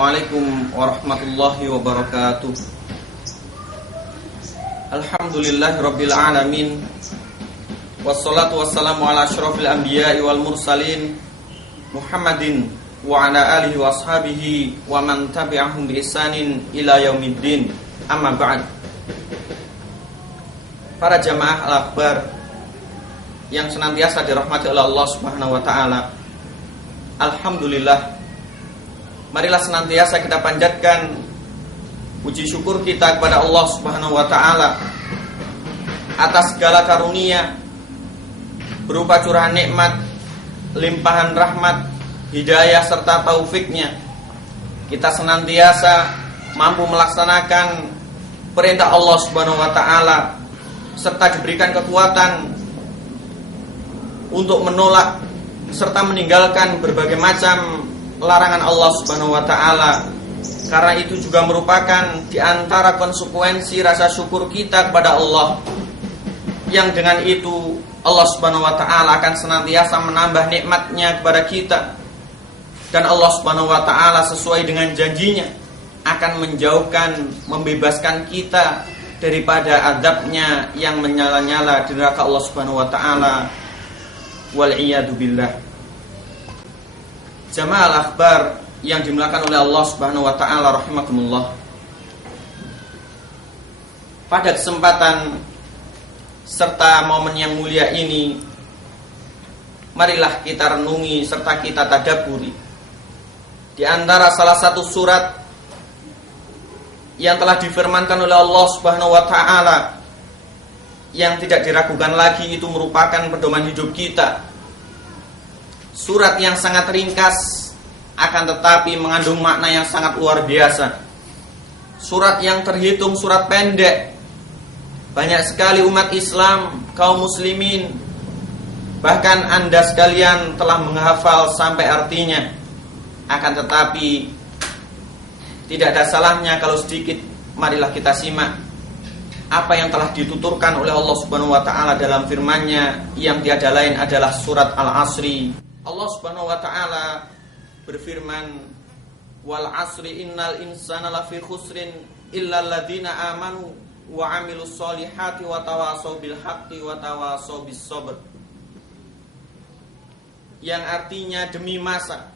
Assalamualaikum warahmatullahi wabarakatuh. Alhamdulillahirabbil alamin. Wassalatu wassalamu ala asyrofil anbiya'i wal mursalin Muhammadin wa ala alihi wa ashabihi wa man tabi'ahum bi ihsanin ila yaumiddin. Amma ba'd. Para jamaah al-akbar yang senantiasa dirahmati oleh Allah Subhanahu wa taala, alhamdulillah, marilah senantiasa kita panjatkan puji syukur kita kepada Allah Subhanahu wa taala atas segala karunia berupa curahan nikmat, limpahan rahmat, hidayah serta taufiknya. Kita senantiasa mampu melaksanakan perintah Allah Subhanahu wa taala serta diberikan kekuatan untuk menolak serta meninggalkan berbagai macam larangan Allah Subhanahu wa taala. Karena itu juga merupakan di antara konsekuensi rasa syukur kita kepada Allah, yang dengan itu Allah Subhanahu wa taala akan senantiasa menambah nikmatnya kepada kita, dan Allah Subhanahu wa taala sesuai dengan janjinya akan menjauhkan, membebaskan kita daripada azabnya yang menyala-nyala di neraka Allah Subhanahu wa taala. Wal iyadu billah. Jamaah al-akhbar yang dimuliakan oleh Allah Subhanahu wa taala rahimakumullah. Pada kesempatan serta momen yang mulia ini, marilah kita renungi serta kita tadabburi di antara salah satu surat yang telah difirmankan oleh Allah Subhanahu wa taala, yang tidak diragukan lagi itu merupakan pedoman hidup kita. Surat yang sangat ringkas akan tetapi mengandung makna yang sangat luar biasa. Surat yang terhitung surat pendek. Banyak sekali umat Islam, kaum muslimin, bahkan Anda sekalian telah menghafal sampai artinya. Akan tetapi tidak ada salahnya kalau sedikit marilah kita simak apa yang telah dituturkan oleh Allah Subhanahu wa taala dalam firman-Nya yang tiada lain adalah surat Al-Asri. Allah Subhanahu wa taala berfirman, wal asri innal insana lafi khusrin illal ladzina amanu wa amilus solihati wa tawasaw bil haqqi wa tawasaw bis sabr. Yang artinya demi masa,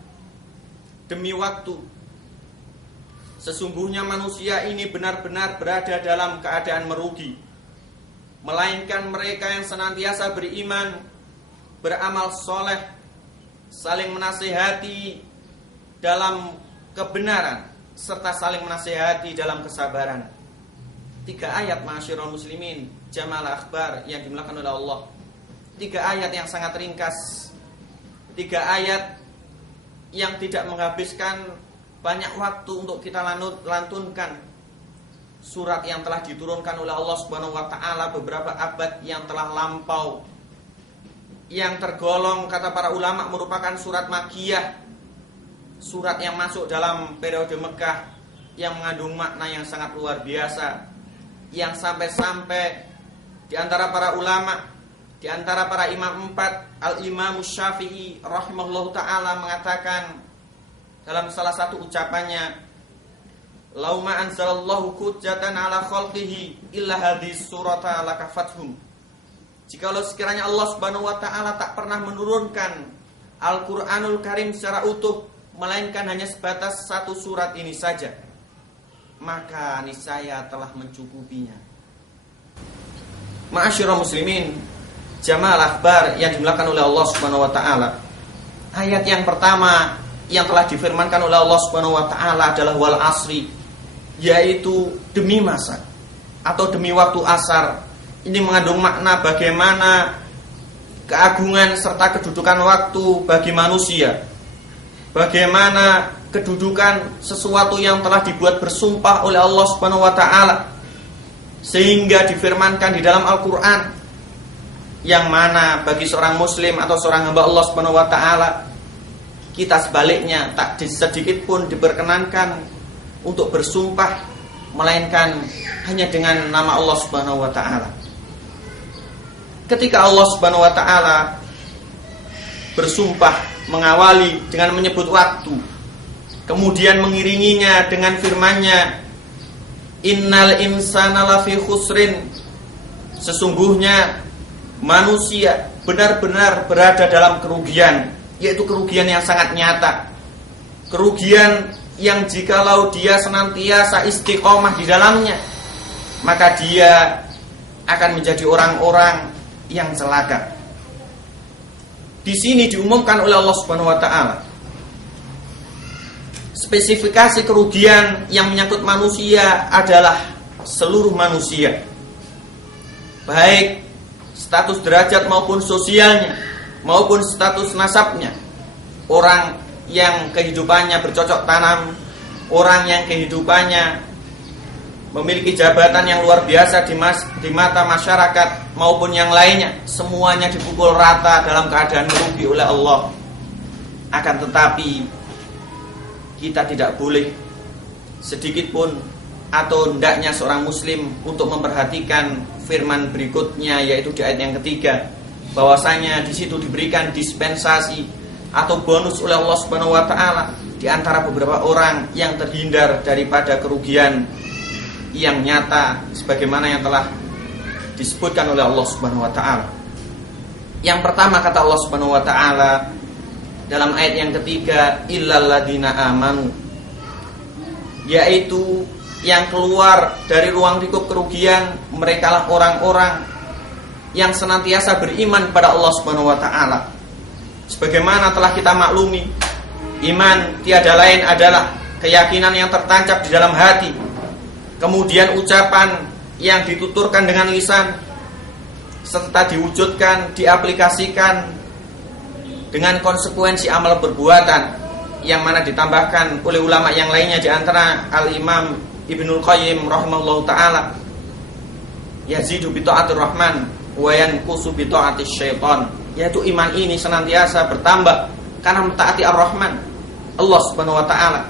demi waktu, sesungguhnya manusia ini benar-benar berada dalam keadaan merugi, melainkan mereka yang senantiasa beriman, beramal soleh, saling menasihati dalam kebenaran, serta saling menasihati dalam kesabaran. 3 ayat ma'asyiral muslimin, jamaah akhbar yang dimuliakan oleh Allah. 3 ayat yang sangat ringkas, 3 ayat yang tidak menghabiskan banyak waktu untuk kita lantunkan. Surat yang telah diturunkan oleh Allah Subhanahu wa taala beberapa abad yang telah lampau, yang tergolong kata para ulama merupakan surat Makkiyah, surat yang masuk dalam periode Mekah, yang mengandung makna yang sangat luar biasa, yang sampai-sampai di antara para ulama, di antara para imam 4, Al-Imam Syafi'i rahimahullahu taala mengatakan dalam salah satu ucapannya, lauma anzalallahu hujjatan ala khalqihi illa hadhihi surata lakafathum. Jikalau sekiranya Allah Subhanahu wa taala tak pernah menurunkan Al-Qur'anul Karim secara utuh, melainkan hanya sebatas 1 surat ini saja, maka niscaya telah mencukupinya. Ma'asyiral muslimin, jamaah al-akhbar yang dimuliakan oleh Allah Subhanahu wa taala. Ayat yang pertama yang telah difirmankan oleh Allah Subhanahu wa taala adalah wal asri, yaitu demi masa atau demi waktu asar. Ini mengandung makna bagaimana keagungan serta kedudukan waktu bagi manusia, bagaimana kedudukan sesuatu yang telah dibuat bersumpah oleh Allah Subhanahu wa taala, sehingga difirmankan di dalam Al-Qur'an, yang mana bagi seorang muslim atau seorang hamba Allah Subhanahu wa taala, kita sebaliknya tak sedikit pun diperkenankan untuk bersumpah melainkan hanya dengan nama Allah Subhanahu wa taala. Ketika Allah Subhanahu wa taala bersumpah mengawali dengan menyebut waktu, kemudian mengiringinya dengan firman-Nya, innal insana lafi khusrin, sesungguhnya manusia benar-benar berada dalam kerugian, yaitu kerugian yang sangat nyata, kerugian yang jikalau dia senantiasa istiqomah di dalamnya, maka dia akan menjadi orang-orang yang celaka. Di sini diumumkan oleh Allah Subhanahu wa taala spesifikasi kerugian yang menyangkut manusia adalah seluruh manusia, baik status derajat maupun sosialnya, maupun status nasabnya. Orang yang kehidupannya bercocok tanam, orang yang kehidupannya memiliki jabatan yang luar biasa di mata masyarakat maupun yang lainnya, semuanya dipukul rata dalam keadaan merugi oleh Allah. Akan tetapi kita tidak boleh sedikit pun atau hendaknya seorang muslim untuk memperhatikan firman berikutnya, yaitu di ayat yang ketiga, bahwasanya di situ diberikan dispensasi atau bonus oleh Allah Subhanahu wa taala di antara beberapa orang yang terhindar daripada kerugian yang nyata sebagaimana yang telah disebutkan oleh Allah Subhanahu wa taala. Yang pertama kata Allah Subhanahu wa taala dalam ayat yang ketiga, illal ladzina amanu, yaitu yang keluar dari ruang lingkup kerugian merekalah orang-orang yang senantiasa beriman pada Allah Subhanahu wa taala. Sebagaimana telah kita maklumi, iman tiada lain adalah keyakinan yang tertancap di dalam hati, kemudian ucapan yang dituturkan dengan lisan, serta diwujudkan, diaplikasikan dengan konsekuensi amal perbuatan, yang mana ditambahkan oleh ulama yang lainnya di antara Al-Imam Ibnul Qayyim rahimahullahu taala, yazidu bi ta'atir rahman wa yanqusu bi ta'atis syaitan, yaitu iman ini senantiasa bertambah karena mentaati Ar-Rahman Allah Subhanahu wa taala,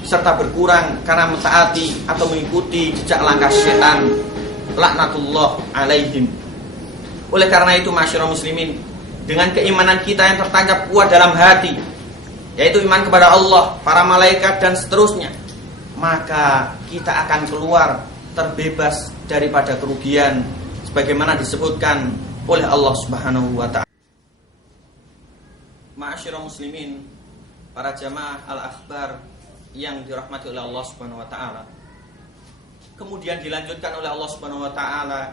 serta berkurang karena mentaati atau mengikuti jejak langkah setan laknatullah alaihim. Oleh karena itu masyarakat muslimin, dengan keimanan kita yang tertancap kuat dalam hati, yaitu iman kepada Allah, para malaikat dan seterusnya, maka kita akan keluar terbebas daripada kerugian sebagaimana disebutkan oleh Allah Subhanahu wa taala. Ma'asyiral muslimin, para jamaah al-akhbar yang dirahmati oleh Allah Subhanahu wa taala. Kemudian dilanjutkan oleh Allah Subhanahu wa taala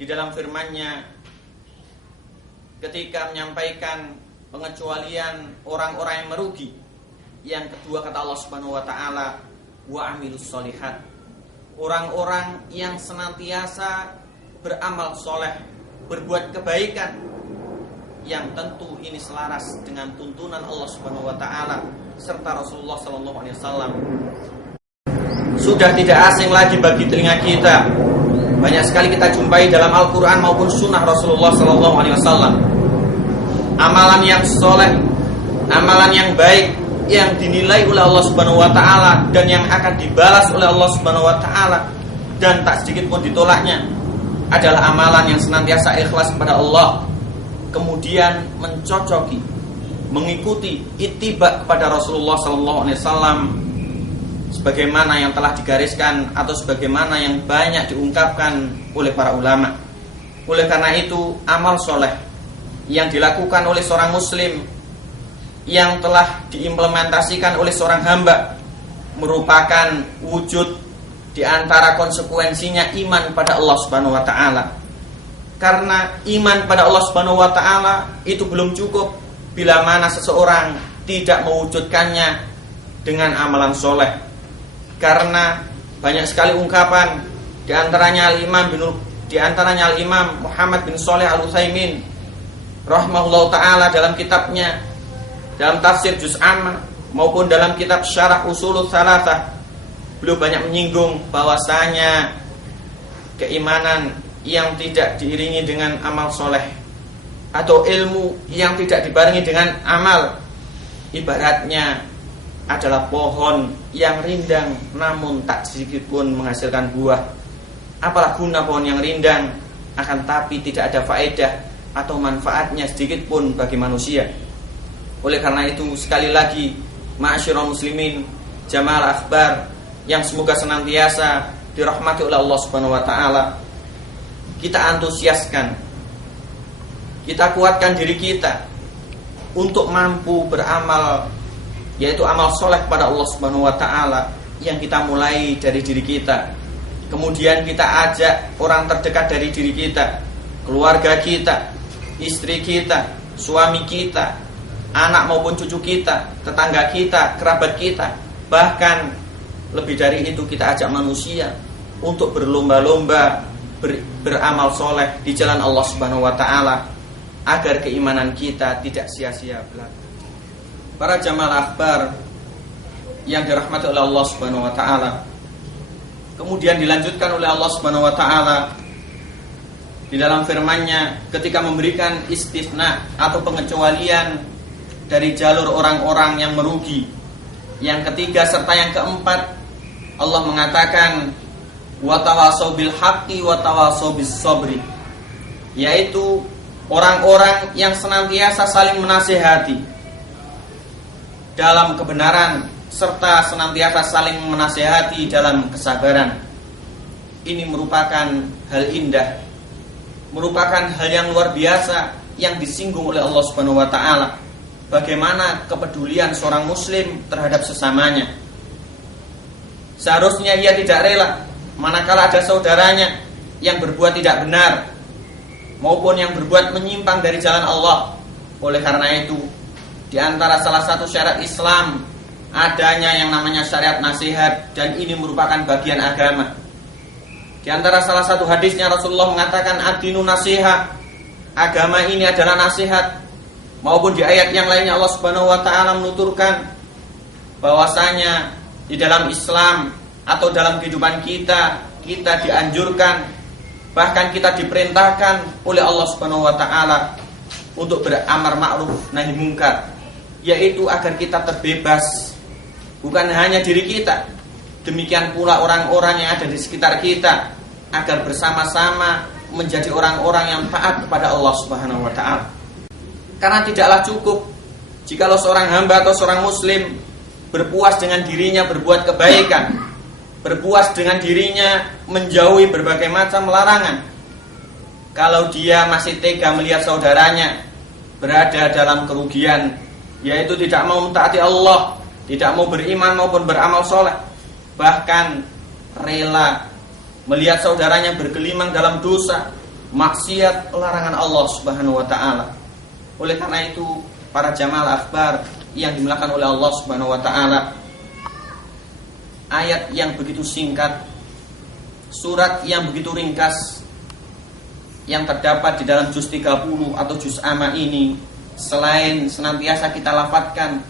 di dalam firman-Nya ketika menyampaikan pengecualian orang-orang yang merugi. Yang kedua kata Allah Subhanahu wa taala, wa amilus sholihat, orang-orang yang senantiasa beramal soleh, berbuat kebaikan, yang tentu ini selaras dengan tuntunan Allah Subhanahu wa taala serta Rasulullah sallallahu alaihi wasallam. Sudah tidak asing lagi bagi telinga kita, banyak sekali kita jumpai dalam Al-Qur'an maupun sunnah Rasulullah sallallahu alaihi wasallam, amalan yang soleh, amalan yang baik yang dinilai oleh Allah Subhanahu wa taala dan yang akan dibalas oleh Allah Subhanahu wa taala dan tak sedikit pun ditolaknya adalah amalan yang senantiasa ikhlas kepada Allah, kemudian mencocoki, mengikuti ittiba kepada Rasulullah sallallahu alaihi wasallam sebagaimana yang telah digariskan atau sebagaimana yang banyak diungkapkan oleh para ulama. Oleh karena itu, amal soleh yang dilakukan oleh seorang muslim yang telah diimplementasikan oleh seorang hamba merupakan wujud di antara konsekuensinya iman pada Allah Subhanahu wa taala. Karena iman pada Allah Subhanahu wa taala itu belum cukup bila mana seseorang tidak mewujudkannya dengan amalan soleh. Karena banyak sekali ungkapan di antaranya Al-Imam Muhammad bin Shalih Al-Utsaimin rahimahullahu taala dalam kitabnya, dalam tafsir Juz' Amma maupun dalam kitab Syarah Ushulul Tsalatsah, beliau banyak menyinggung bahwasanya keimanan yang tidak diiringi dengan amal soleh atau ilmu yang tidak dibarengi dengan amal ibaratnya adalah pohon yang rindang namun tak sedikit pun menghasilkan buah. Apalah guna pohon yang rindang akan tapi tidak ada faedah atau manfaatnya sedikit pun bagi manusia. Oleh karena itu sekali lagi Ma'asyiral muslimin, jamaah akhbar yang semoga senantiasa dirahmati oleh Allah Subhanahu wa taala. Kita antusiaskan, kita kuatkan diri kita untuk mampu beramal, yaitu amal soleh kepada Allah Subhanahu wa taala yang kita mulai dari diri kita. Kemudian kita ajak orang terdekat dari diri kita, keluarga kita, istri kita, suami kita, anak maupun cucu kita, tetangga kita, kerabat kita. Bahkan lebih dari itu, kita ajak manusia untuk berlomba-lomba beramal soleh di jalan Allah Subhanahu wa taala agar keimanan kita tidak sia-sia belaka. Para jamaah akhbar yang dirahmati oleh Allah Subhanahu wa taala, kemudian dilanjutkan oleh Allah Subhanahu wa taala di dalam firman-Nya ketika memberikan istisna atau pengecualian dari jalur orang-orang yang merugi. Yang ketiga serta yang keempat, Allah mengatakan wa tawasau bil haqqi wa tawasau bis sabri, yaitu orang-orang yang senantiasa saling menasihati dalam kebenaran serta senantiasa saling menasihati dalam kesabaran. Ini merupakan hal indah, merupakan hal yang luar biasa yang disinggung oleh Allah Subhanahu wa taala. Bagaimana kepedulian seorang muslim terhadap sesamanya. Seharusnya ia tidak rela manakala ada saudaranya yang berbuat tidak benar maupun yang berbuat menyimpang dari jalan Allah. Oleh karena itu, di antara salah satu syarat Islam adanya yang namanya syariat nasihat, dan ini merupakan bagian agama. Di antara salah satu hadisnya Rasulullah mengatakan ad-dinu nasihat, agama ini adalah nasihat. Maupun di ayat yang lainnya Allah Subhanahu wa taala menuturkan bahwasanya di dalam Islam atau dalam kehidupan kita dianjurkan, bahkan kita diperintahkan oleh Allah Subhanahu wa taala untuk beramar ma'ruf nahi mungkar, yaitu agar kita terbebas, bukan hanya diri kita, demikian pula orang-orang yang ada di sekitar kita, agar bersama-sama menjadi orang-orang yang taat kepada Allah Subhanahu wa taala. Karena tidaklah cukup jikalau seorang hamba atau seorang muslim berpuas dengan dirinya berbuat kebaikan, berpuas dengan dirinya menjauhi berbagai macam larangan, kalau dia masih tega melihat saudaranya berada dalam kerugian, yaitu tidak mau mentaati Allah, tidak mau beriman maupun beramal soleh, bahkan rela melihat saudaranya bergelimang dalam dosa, maksiat, larangan Allah Subhanahu wa taala. Oleh karena itu, para jamaah akhbar yang dimuliakan oleh Allah Subhanahu wa taala, ayat yang begitu singkat, surat yang begitu ringkas yang terdapat di dalam juz 30 atau juz amma ini, selain senantiasa kita lafadzkan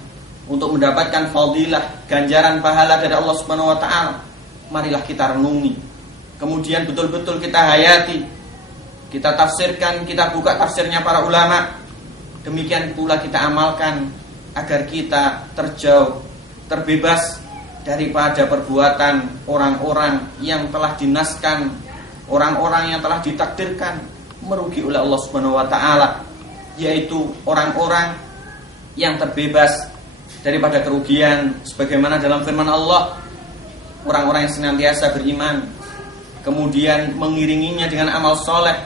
untuk mendapatkan fadilah, ganjaran pahala dari Allah Subhanahu wa taala, marilah kita renungi, kemudian betul-betul kita hayati, kita tafsirkan, kita buka tafsirnya para ulama. Demikian pula kita amalkan agar kita terjauh, terbebas daripada perbuatan orang-orang yang telah dinaskan, orang-orang yang telah ditakdirkan merugi oleh Allah Subhanahu wa taala, yaitu orang-orang yang terbebas daripada kerugian sebagaimana dalam firman Allah, orang-orang yang senantiasa beriman kemudian mengiringinya dengan amal soleh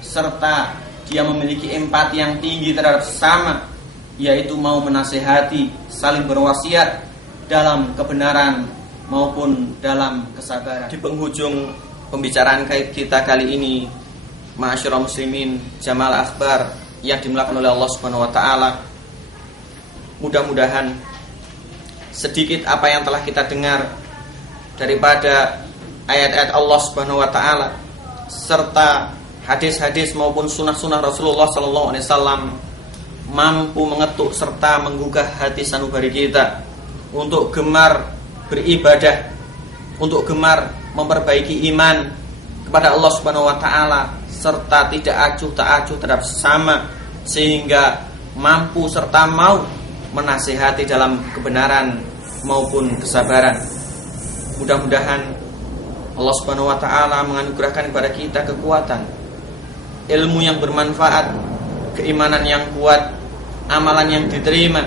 serta dia memiliki empati yang tinggi terhadap sesama, yaitu mau menasihati, saling berwasiat dalam kebenaran maupun dalam kesabaran. Di penghujung pembicaraan kita kali ini, ma'asyiral muslimin, jamaah akhbar yang dimuliakan oleh Allah Subhanahu wa taala, mudah-mudahan sedikit apa yang telah kita dengar daripada ayat-ayat Allah Subhanahu wa taala serta hadis-hadis maupun sunnah-sunnah Rasulullah SAW mampu mengetuk serta menggugah hati sanubari kita untuk gemar beribadah, untuk gemar memperbaiki iman kepada Allah Subhanahu wa taala serta tidak acuh tak acuh terhadap sesama, sehingga mampu serta mau menasihati dalam kebenaran maupun kesabaran. Mudah-mudahan Allah Subhanahu wa taala menganugerahkan kepada kita kekuatan, ilmu yang bermanfaat, keimanan yang kuat, amalan yang diterima,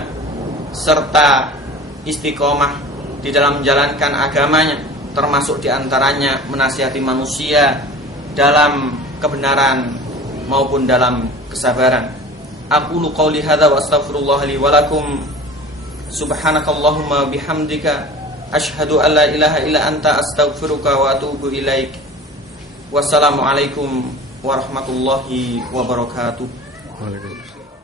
serta istiqomah di dalam menjalankan agamanya, termasuk diantaranya menasihati manusia dalam kebenaran maupun dalam kesabaran. Aqulu qawli hadza wa astaghfirullah li wa lakum. Subhanakallahumma bihamdika asyhadu an la ilaha illa anta astaghfiruka wa atubu ilaik. Wassalamualaikum warahmatullahi wabarakatuh. Waalaikumsalam.